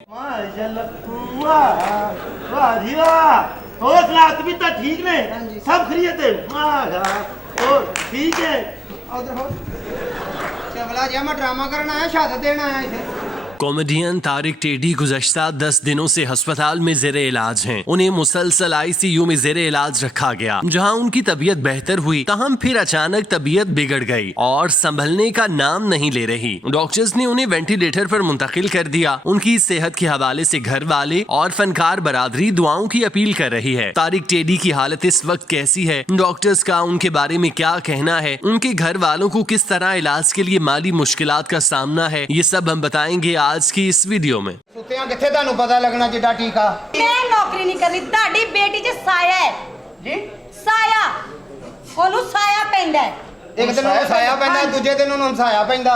वाह जी वाह। और हालात भी तो ठीक ने, सब खरीद है। और ठीक है। चवला जी मैं ड्रामा करना है, शहादत देना है इसे। कॉमेडियन तारिक टेडी गुज़श्ता 10 दिनों से अस्पताल में ज़ेरे इलाज हैं। उन्हें मुसलसल ICU में ज़ेरे इलाज रखा गया, जहां उनकी तबीयत बेहतर हुई, ताहम फिर अचानक तबीयत बिगड़ गई और संभलने का नाम नहीं ले रही। डॉक्टर्स ने उन्हें वेंटिलेटर पर मुंतकिल कर दिया। उनकी सेहत के हवाले से घर वाले और फनकार बरादरी दुआओं की अपील कर रही है। तारिक टेडी की हालत इस वक्त कैसी है, डॉक्टर्स का उनके बारे में क्या कहना है, उनके घर वालों को किस तरह इलाज के लिए माली मुश्किलात का सामना है, ये सब हम बताएंगे आज की इस वीडियो में। सुत्तियां किथे तानू पता लगना जिड्डा टीका। मैं नौकरी नहीं करनी, ਤੁਹਾਡੀ बेटी च साया है जी साया, ਉਹਨੂੰ साया ਪੈਂਦਾ है। एक दिन ਉਹਨੂੰ ਸਾਇਆ ਪੈਂਦਾ, ਦੂਜੇ ਦਿਨ ਉਹਨੂੰ ਹਮਸਾਇਆ ਪੈਂਦਾ।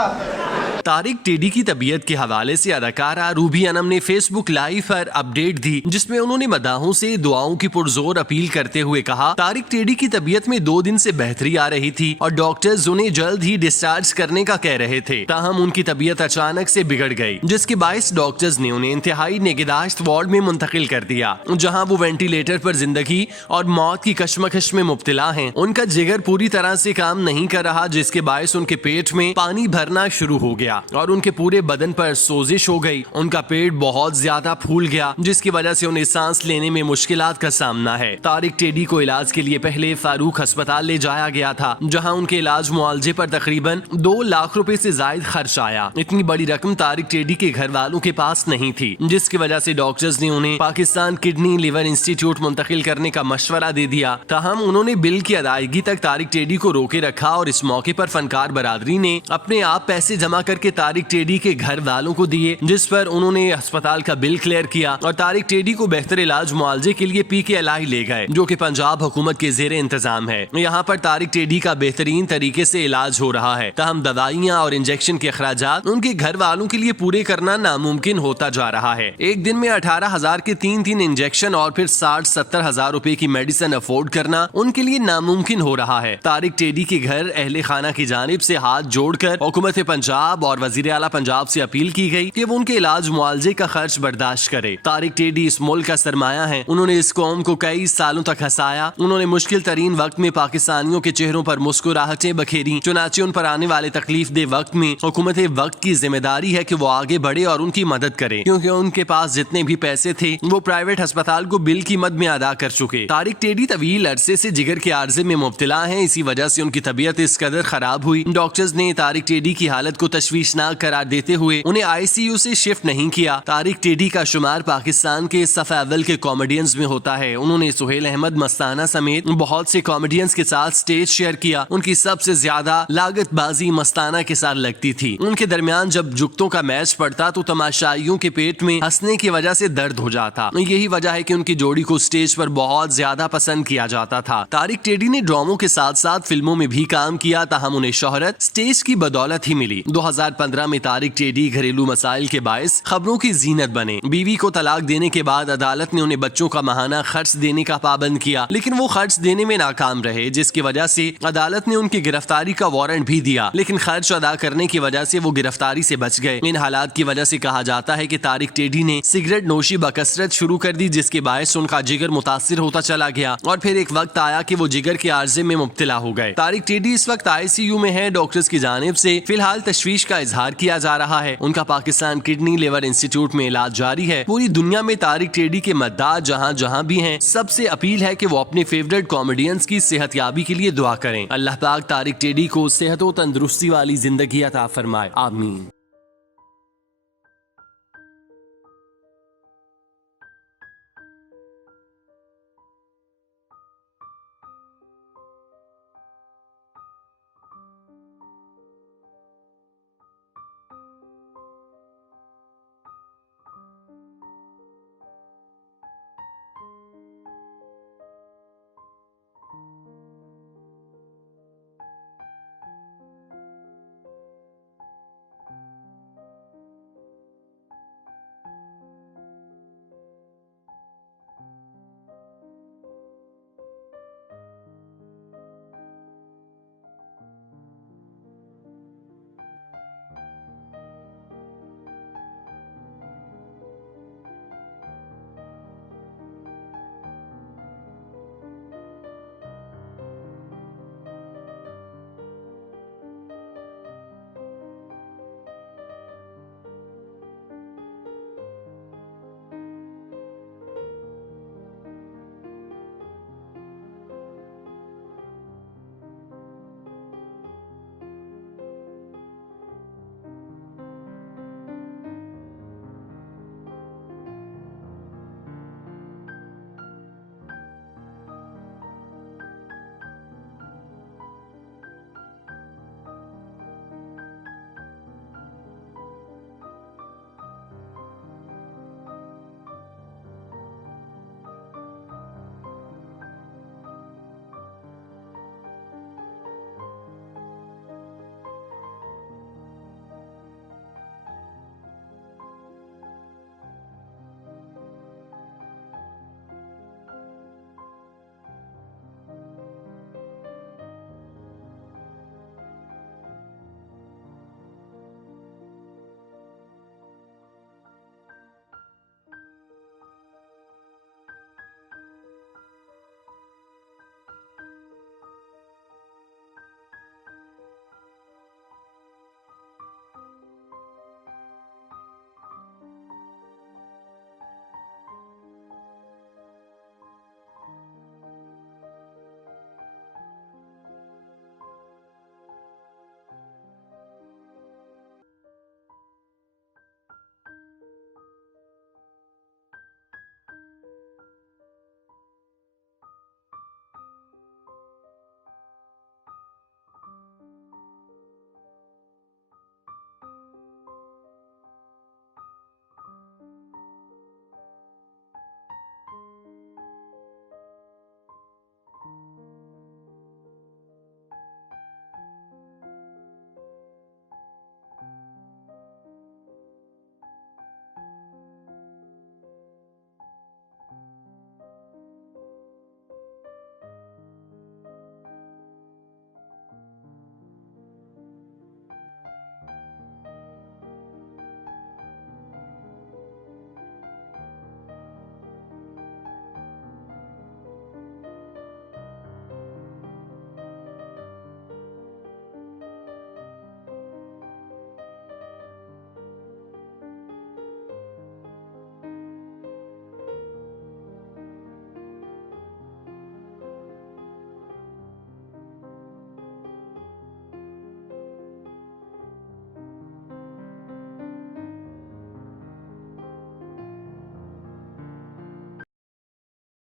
तारिक टेडी की तबीयत के हवाले से अदाकारा रूबी अनम ने फेसबुक लाइव पर अपडेट दी, जिसमें उन्होंने मदाहों से दुआओं की पुरजोर अपील करते हुए कहा, तारिक टेडी की तबीयत में 2 दिन से बेहतरी आ रही थी और डॉक्टर्स उन्हें जल्द ही डिस्चार्ज करने का कह रहे थे। ताहम उनकी तबीयत अचानक से बिगड़ गई, जिसके बायस डॉक्टर्स ने उन्हें इंतहाई निगहदाश्त वार्ड में मुंतकिल कर दिया, जहाँ वो वेंटिलेटर पर जिंदगी और मौत की कश्मकश में मुब्तला हैं। उनका जिगर पूरी तरह से काम नहीं कर रहा, जिसके बायस उनके पेट में पानी भरना शुरू हो गया और उनके पूरे बदन पर सोजिश हो गई। उनका पेट बहुत ज्यादा फूल गया, जिसकी वजह से उन्हें सांस लेने में मुश्किलात का सामना है। तारिक टेडी को इलाज के लिए पहले फारूक अस्पताल ले जाया गया था, जहां उनके इलाज मुआवजे पर तकरीबन 2 लाख रुपए से जायद खर्च आया। इतनी बड़ी रकम तारिक टेडी के घर वालों के पास नहीं थी, जिसकी वजह से डॉक्टर्स ने उन्हें पाकिस्तान किडनी लिवर इंस्टीट्यूट मुंतकिल करने का मशवरा दे दिया। ताहम उन्होंने बिल की अदायगी तक तारिक टेडी को रोके रखा और इस मौके पर फनकार बरादरी ने अपने आप पैसे जमा करके तारिक टेडी के घर वालों को दिए, जिस पर उन्होंने अस्पताल का बिल क्लियर किया और तारिक टेडी को बेहतर इलाज मुआवजे के लिए PKLI ले गए, जो कि पंजाब हुकूमत के जेर इंतजाम है। यहाँ पर तारिक टेडी का बेहतरीन तरीके से इलाज हो रहा है। ताहम दवाइयाँ और इंजेक्शन के अखराजात उनके घर वालों के लिए पूरे करना नामुमकिन होता जा रहा है। एक दिन में 18,000 के 3 इंजेक्शन और फिर 60-70 हजार रुपए की मेडिसिन अफोर्ड करना उनके लिए नामुमकिन हो रहा है। तारिक टेडी के घर अहले खाना की जानिब से हाथ जोड़कर हुकूमत पंजाब और वजीर आला पंजाब से अपील की गई कि वो उनके इलाज मुआवजे का खर्च बर्दाश्त करे। तारिक टेडी इस मुल्क का सरमाया है। उन्होंने इस कौम को कई सालों तक हंसाया। उन्होंने मुश्किल तरीन वक्त में पाकिस्तानियों के चेहरों पर मुस्कुराहटें बखेरी। चुनाचे उन पर आने वाले तकलीफ दे वक्त में हुकूमत वक्त की जिम्मेदारी है कि वो आगे बढ़े और उनकी मदद करे, क्योंकि उनके पास जितने भी पैसे थे वो प्राइवेट अस्पताल को बिल की मद में अदा कर चुके। तारिक टेडी तवील अरसे से जिगर के आर्जे में मुब्तला है, इसी वजह से उनकी तबीयत इस कदर खराब हुई। डॉक्टर्स ने तारिक टेडी की हालत को तशवीशनाक करार देते हुए उन्हें ICU से शिफ्ट नहीं किया। तारिक टेडी का शुमार पाकिस्तान के सफ़े अव्वल के कॉमेडियंस में होता है। उन्होंने सुहेल अहमद मस्ताना समेत बहुत से कॉमेडियंस के साथ स्टेज शेयर किया। उनकी सबसे ज्यादा लागतबाजी मस्ताना के साथ लगती थी। उनके दरमियान जब जुगतों का मैच पड़ता तो तमाशाइयों के पेट में हंसने की वजह से दर्द हो जाता। यही वजह है कि उनकी जोड़ी को स्टेज पर बहुत ज्यादा पसंद किया जाता था। तारिक टेडी ने ड्रामों के साथ साथ फिल्मों में भी काम किया, ताहम उन्हें शोहरत स्टेज की बदौलत ही मिली। 2015 में तारिक टेडी घरेलू मसाइल के बायस खबरों की जीनत बने। बीवी को तलाक देने के बाद अदालत ने उन्हें बच्चों का माहाना खर्च देने का पाबंद किया, लेकिन वो खर्च देने में नाकाम रहे, जिसकी वजह से अदालत ने उनकी गिरफ्तारी का वारंट भी दिया, लेकिन खर्च अदा करने की वजह से वो गिरफ्तारी से बच गए। इन हालात की वजह से कहा जाता है कि तारिक टेडी ने सिगरेट नोशी बकसरत शुरू कर दी, जिसके बायस उनका जिगर मुतासिर होता चला गया और फिर एक वक्त आया कि वो जिगर के आर्जे में मुब्तला हो गए। तारिक टेडी इस वक्त ICU में है। डॉक्टर्स की जानिब से फिलहाल तशवीश का इजहार किया जा रहा है। उनका पाकिस्तान किडनी लिवर इंस्टीट्यूट में इलाज जारी है। पूरी दुनिया में तारिक टेडी के मद्दाह जहाँ जहाँ भी हैं, सबसे अपील है कि वो अपने फेवरेट कॉमेडियंस की सेहतयाबी के लिए दुआ करें। अल्लाह पाक तारिक टेडी को सेहत और तंदुरुस्ती वाली जिंदगी अता फरमाए। आमीन।